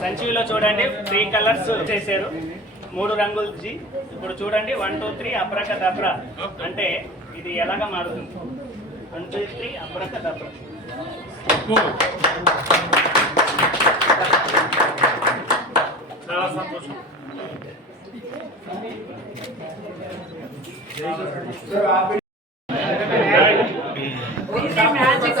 సంచిలో చూడండి three colours చేశారు. మూడు రంగులు జీ. ఇప్పుడు చూడండి వన్ టూ త్రీ అప్రక దప్ర అంటే ఇది ఎలాగ మారుతుంది? వన్ టూ త్రీ అప్రక దప్ర చాలా సంతోషం. మ్యాజిక్